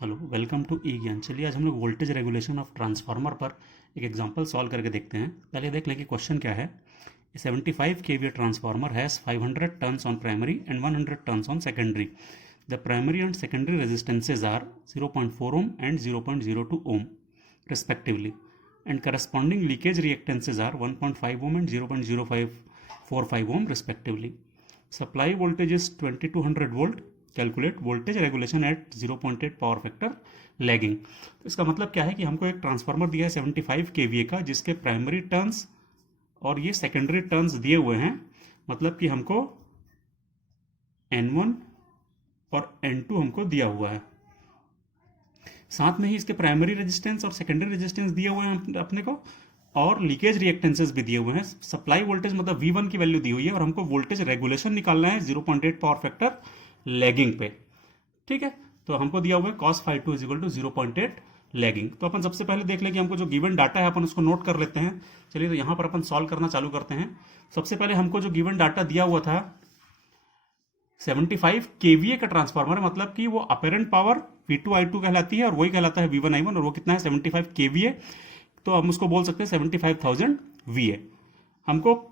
Hello, welcome to ई ज्ञान। चलिए आज हम लोग वोल्टेज रेगुलेशन ऑफ ट्रांसफार्मर पर एक एग्जांपल सॉल्व करके देखते हैं। पहले देख लें कि क्वेश्चन क्या है। 75 kVA transformer has 500 turns on primary and 100 turns on secondary. The primary and secondary resistances are 0.4 ohm and 0.02 ohm respectively, and corresponding leakage reactances are 1.5 ohm and 0.0545 ohm respectively. Supply voltage is 2200 volt. Calculate voltage regulation at 0.8 power factor lagging. तो इसका मतलब क्या है कि हमको एक transformer दिया है 75 kVA का, जिसके प्राइमरी टर्न्स और ये सेकेंडरी टर्न्स दिए हुए हैं। मतलब कि हमको N1 और N2 हमको दिया हुआ है, साथ में ही इसके प्राइमरी रेजिस्टेंस और सेकेंडरी रेजिस्टेंस दिए हुए हैं अपने को, और लीकेज रिएक्टेंसेस भी दिए हुए हैं। सप्लाई वोल्टेज मतलब V1 की वैल्यू दी हुई है, और हमको वोल्टेज रेगुलेशन निकालना है 0.8 पावर फैक्टर लैगिंग पे। ठीक है, तो हमको दिया हुआ है cos phi 2 equal to 0.8 lagging. तो अपन सबसे पहले देख लें कि हमको जो गिवन डाटा है अपन उसको नोट कर लेते हैं। चलिए, तो यहां पर अपन सॉल्व करना चालू करते हैं। सबसे पहले हमको जो गिवन डाटा दिया हुआ था 75 kVA का ट्रांसफार्मर, मतलब कि वो अपेरेंट पावर V2 I2 कहलाती है और वही कहलाता है V1 I1, और वो कितना है 75 kVA। तो हम उसको बोल सकते हैं 75,000 VA। हमको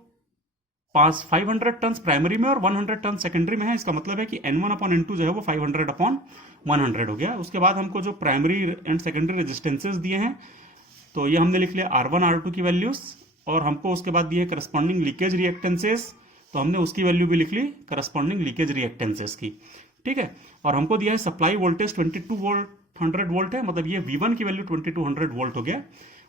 500 टन प्राइमरी में और 100 टन सेकेंडरी में है। इसका मतलब है कि N1 अपॉन N2 जो है वो 500 अपॉन 100 हो गया। उसके बाद हमको जो प्राइमरी एंड सेकेंडरी रेजिस्टेंसेस दिए हैं, तो ये हमने लिख लिया R1 R2 की वैल्यूज, और हमको उसके बाद दिए करस्पॉन्डिंग लीकेज रिएक्टेंसेस, तो हमने उसकी वैल्यू भी लिख ली करस्पॉन्डिंग लीकेज रिएक्टेंसेस की। ठीक है, और हमको दिया है सप्लाई वोल्टेज 22 वोल्ट 100 वोल्ट है, मतलब ये V1 की वैल्यू 2200 वोल्ट हो गया।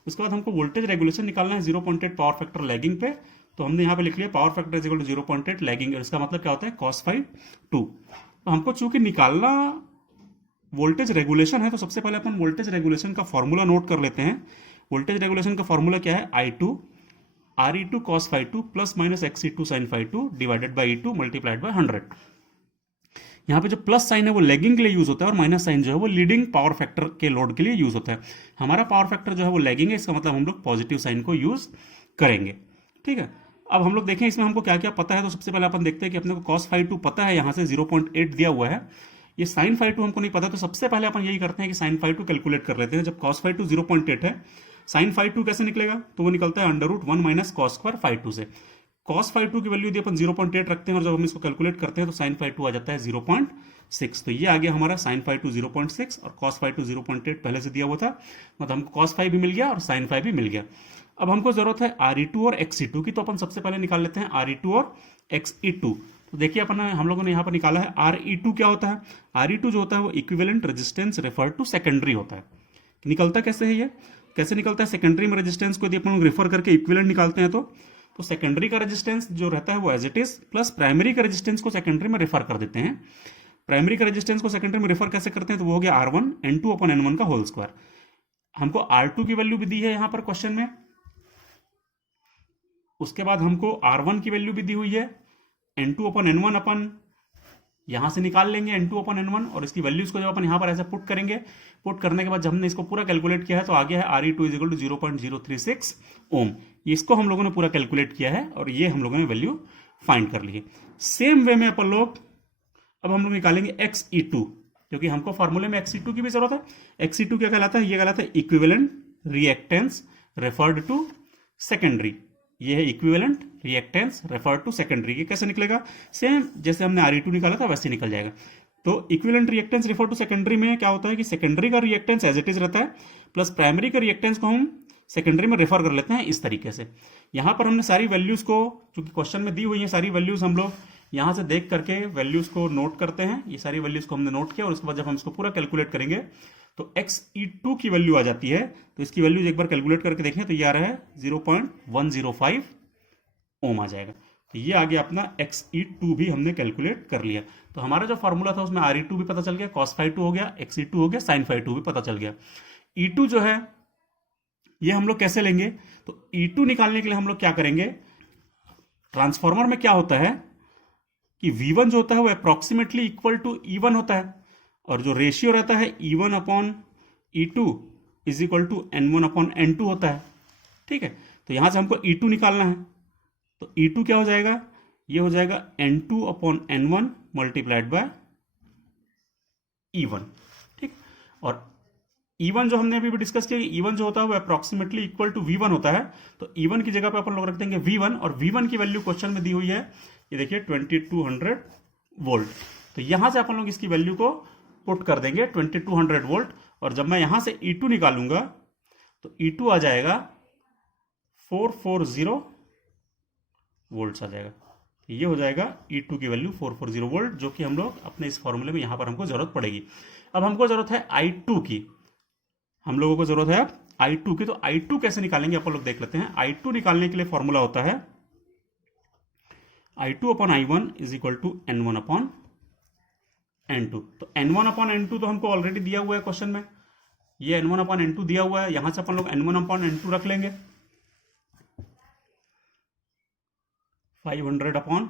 उसके बाद हमको वोल्टेज रेगुलेशन निकालना है 0.8 पावर फैक्टर लैगिंग पे, तो हमने यहाँ पे लिख लिया power factor equal to 0.8 lagging. इसका मतलब क्या होता है cos phi 2। तो हमको चूंकि निकालना वोल्टेज रेगुलेशन है, तो सबसे पहले अपन वोल्टेज रेगुलेशन का फॉर्मूला नोट कर लेते हैं। वोल्टेज रेगुलेशन का फॉर्मूला क्या है, I2 RE2 cos phi 2 plus minus XE2 sin phi 2 divided by E2 multiplied by 100। यहाँ पे जो प्लस साइन है वो लैगिंग के लिए यूज होता है, और माइनस साइन जो है वो लीडिंग पावर फैक्टर के लोड के लिए यूज होता है। हमारा पावर फैक्टर जो है वो लैगिंग है, इसका मतलब हम लोग पॉजिटिव साइन को यूज करेंगे। ठीक है, अब हम लोग देखें इसमें हमको क्या क्या पता है। तो सबसे पहले अपन देखते हैं कि अपने को cos phi 2 पता है, यहाँ से 0.8 दिया हुआ है। ये sin phi 2 हमको नहीं पता, तो सबसे पहले अपन यही करते हैं कि sin phi 2 कैलकुलेट कर लेते हैं। जब cos phi 2 0.8 है, sin phi 2 कैसे निकलेगा, तो वो निकलता है √1 माइनस cos स्क्वायर phi 2 से। cos phi 2 की वैल्यू यदि अपन 0.8 रखते हैं और जब हम इसको कैलकुलेट करते हैं तो sin phi 2 आ जाता है 0.6। तो ये आ गया हमारा sin phi 2 0.6 और cos phi 2 0.8 पहले से दिया हुआ था, मतलब हमको cos phi भी मिल गया और sin phi भी मिल गया। अब हमको जरूरत है RE2 और XE2 की, तो अपन सबसे पहले निकाल लेते हैं RE2 और XE2। तो देखिए अपन हम लोगों ने यहाँ पर निकाला है RE2 क्या होता है। RE2 जो होता है वो equivalent resistance refer to secondary होता है। निकलता कैसे है, ये कैसे निकलता है, सेकेंडरी में रेजिस्टेंस को यदि अपन लोग रेफर करके इक्विवेलेंट निकालते हैं तो सेकेंडरी का रेजिस्टेंस जो रहता है वो as it is plus primary का रेजिस्टेंस को सेकेंडरी में रेफर कर देते हैं। प्राइमरी का रेजिस्टेंस को सेकेंडरी में रेफर कैसे करते हैं, तो वो हो गया R1 N2 अपॉन N1 का होल स्क्वायर। हमको R2 की वैल्यू भी दी है यहाँ पर क्वेश्चन में, उसके बाद हमको R1 की वैल्यू भी दी हुई है, N2 अपॉन N1 अपन यहां से निकाल लेंगे N2 अपॉन N1, और इसकी वैल्यूज को जब अपन यहां पर ऐसे पुट करेंगे, पुट करने के बाद जब हमने इसको पूरा कैलकुलेट किया है तो आ गया है RE2 इक्वल टू 0.036 ओम। इसको हम लोगों ने पूरा कैलकुलेट किया है और ये हम लोगों ने वैल्यू फाइंड कर ली है। सेम वे में अपन लोग अब हम लोग निकालेंगे XE2, क्योंकि हमको फॉर्मूले में XE2 की भी जरूरत है। XE2 क्या कहलाता है, ये कहलाता है equivalent reactance referred to secondary. ये है equivalent reactance refer to secondary. ये कैसे निकलेगा, सेम जैसे हमने RE2 निकाला था वैसे निकल जाएगा। तो equivalent reactance refer to secondary में क्या होता है कि सेकेंडरी का रिएक्टेंस एज इट इज रहता है, प्लस प्राइमरी का रिएक्टेंस को हम सेकेंडरी में रेफर कर लेते हैं इस तरीके से। यहां पर हमने सारी वैल्यूज को, चूंकि क्वेश्चन में दी हुई है सारी वैल्यूज, हम लोग यहां से देख करके वैल्यूज को नोट करते हैं। ये सारी वैल्यूज को हमने नोट किया, और उसके बाद जब हम इसको पूरा कैलकुलेट करेंगे तो XE2 की वैल्यू आ जाती है। तो इसकी वैल्यूज एक बार कैलकुलेट करके देखें तो ये आ रहा है 0.105 ओम आ जाएगा। तो ये आ गया अपना XE2 भी हमने कैलकुलेट कर लिया। तो हमारा जो फॉर्मूला था उसमें RE2 भी पता चल गया, cos phi 2 हो गया, XE2 हो गया, sin phi 2 भी पता चल गया। E2 जो है ये हम लोग कैसे लेंगे, तो E2 निकालने के लिए हम लोग क्या करेंगे, ट्रांसफार्मर में क्या होता है कि V1 जो होता है वो अप्रोक्सीमेटली इक्वल टू E1 होता है, और जो रेशियो रहता है E1 upon E2 is equal to N1 upon N2 होता है। ठीक है, तो यहां से हमको E2 निकालना है, तो E2 क्या हो जाएगा, ये हो जाएगा N2 upon N1 multiplied by E1। ठीक, और E1 जो हमने अभी भी डिस्कस किया, E1 जो होता है वो अप्रॉक्सीमेटली इक्वल टू V1 होता है। तो E1 की जगह पे अपन लोग रख देंगे V1, और V1 की वैल्यू क्वेश्चन में दी हुई है, ये देखिए 2200 वोल्ट। तो यहां से अपन लोग इसकी वैल्यू को पुट कर देंगे 2200 वोल्ट, और जब मैं यहां से E2 निकालूंगा तो E2 आ जाएगा 440 वोल्ट्स आ जाएगा। ये हो जाएगा E2 की वैल्यू 440 वोल्ट, जो कि हम लोग अपने इस फॉर्मूले में यहां पर हमको जरूरत पड़ेगी। अब हमको जरूरत है I2 की, हम लोगों को जरूरत है I2 की। तो I2 कैसे निकालेंगे अपन लोग देख लेते हैं। I2 निकालने के लिए फॉर्मूला होता है I2 upon I1 is equal to N1 upon N2। तो N1 अपॉन N2 तो हमको ऑलरेडी दिया हुआ है क्वेश्चन में, ये N1 अपॉन N2 दिया हुआ है, यहां से अपन लोग N1 अपॉन N2 रख लेंगे, 500 अपॉन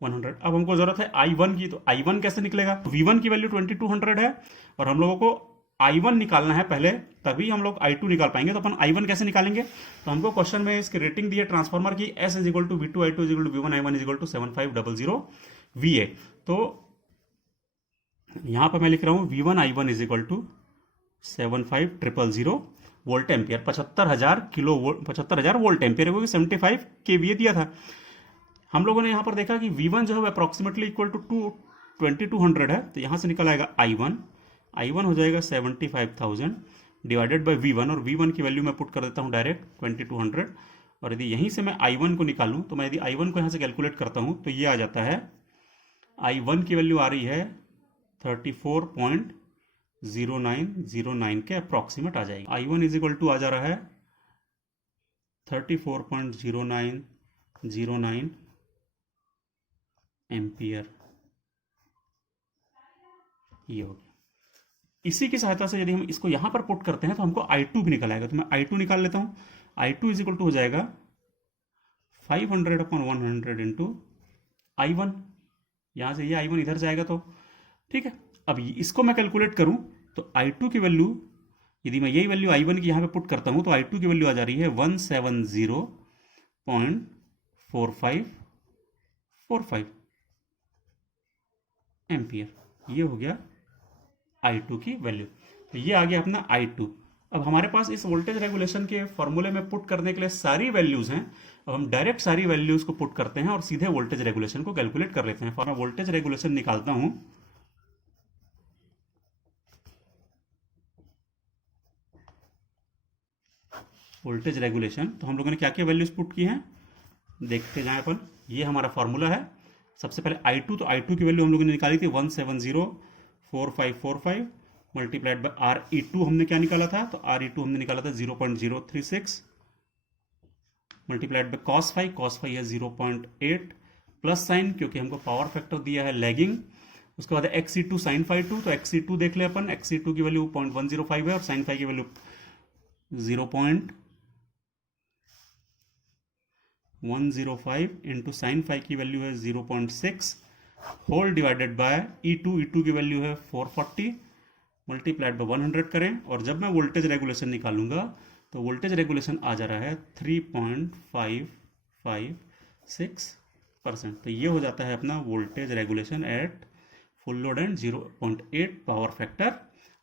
100। अब हमको जरूरत है I1 की, तो I1 कैसे निकलेगा। V1 की वैल्यू 2200 है, और हम लोगों को I1 निकालना है पहले, तभी हम लोग I2 निकाल पाएंगे। तो अपन I1 कैसे निकालेंगे, तो हमको क्वेश्चन में इसकी रेटिंग दी है ट्रांसफार्मर की, S is equal to V2 I2 is equal to V1 I1 is equal to 7500 VA। तो यहां पर मैं लिख रहा हूं V1 I1 is equal to 75000 volt ampere, 75,000 kilo volt, 75,000 volt ampere, क्योंकि 75 kVA दिया था। हम लोगों ने यहां पर देखा कि V1 जो है अप्रोक्सीमेटली इक्वल टू 2200 है, तो यहां से निकल आएगा I1 हो जाएगा 75,000 डिवाइडेड बाय V1, और V1 की वैल्यू मैं पुट कर देता हूं डायरेक्ट 2200। और यदि यहीं से मैं I1 को निकालूं, तो मैं यदि I1 को यहां से कैलकुलेट करता हूं तो ये आ जाता है, I1 की वैल्यू आ रही है 34.0909 के अप्रॉक्सीमेट आ जाएगी। I1 इज इक्वल टू आ जा रहा है 34.0909 एम्पियर। ये हो गया। इसी की सहायता से यदि हम इसको यहां पर पुट करते हैं तो हमको I2 भी निकल आएगा। तो मैं I2 निकाल लेता हूं। I2 इज इक्वल टू हो जाएगा 500 अपॉन 100 इंटू I1, यहां से ये I1 इधर जाएगा, तो ठीक है। अब इसको मैं कैलकुलेट करूं तो I2 की वैल्यू, यदि मैं यही वैल्यू I1 की यहां पे पुट करता हूं तो I2 की वैल्यू आ जा रही है 170.4545 एम्पियर। ये हो गया I2 की वैल्यू। तो ये आ गया अपना I2। अब हमारे पास इस वोल्टेज रेगुलेशन के फॉर्मूले में पुट करने के लिए सारी वैल्यूज हैं। अब हम डायरेक्ट सारी वैल्यूज को पुट करते हैं और सीधे वोल्टेज रेगुलेशन को कैलकुलेट कर लेते हैं। फॉर मैं वोल्टेज रेगुलेशन निकालता हूं, वोल्टेज रेगुलेशन, तो हम लोगों ने क्या क्या वैल्यूज पुट की हैं देखते जाएं अपन। ये हमारा फॉर्मूला है। सबसे पहले I2, तो I2 की वैल्यू हम लोगों ने निकाली थी 1704545 मल्टीप्लाइड बाय RE2 हमने क्या निकाला था, तो RE2 हमने निकाला था 0.036 मल्टीप्लाइड बाय cos फाई है 0.8 प्लस साइन, क्योंकि हमको पावर फैक्टर दिया है लैगिंग। उसके बाद XE2 sin फाई 2, तो XE2 देख ले अपन, XE2 की वैल्यू 0.105 है और sin फाई की वैल्यू 0.105 इंटू साइन फाई की वैल्यू है 0.6 होल डिवाइडेड बाय E2 की वैल्यू है 440 मल्टीप्लाइड बाय 100 करें। और जब मैं वोल्टेज रेगुलेशन निकालूंगा तो वोल्टेज रेगुलेशन आ जा रहा है 3.556%। तो ये हो जाता है अपना voltage regulation at full load and 0.8 power factor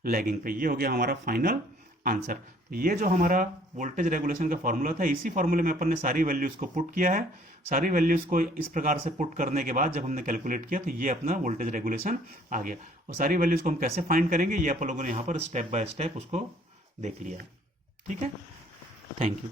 lagging पे। ये हो गया हमारा फाइनल आंसर। तो ये जो हमारा वोल्टेज रेगुलेशन का फॉर्मूला था, इसी फॉर्मूले में अपन ने सारी वैल्यूज को पुट किया है। सारी वैल्यूज को इस प्रकार से पुट करने के बाद जब हमने कैलकुलेट किया तो ये अपना वोल्टेज रेगुलेशन आ गया। और सारी वैल्यूज को हम कैसे फाइंड करेंगे ये आप लोगों ने यहाँ पर स्टेप बाय स्टेप उसको देख लिया है। ठीक है, थैंक यू।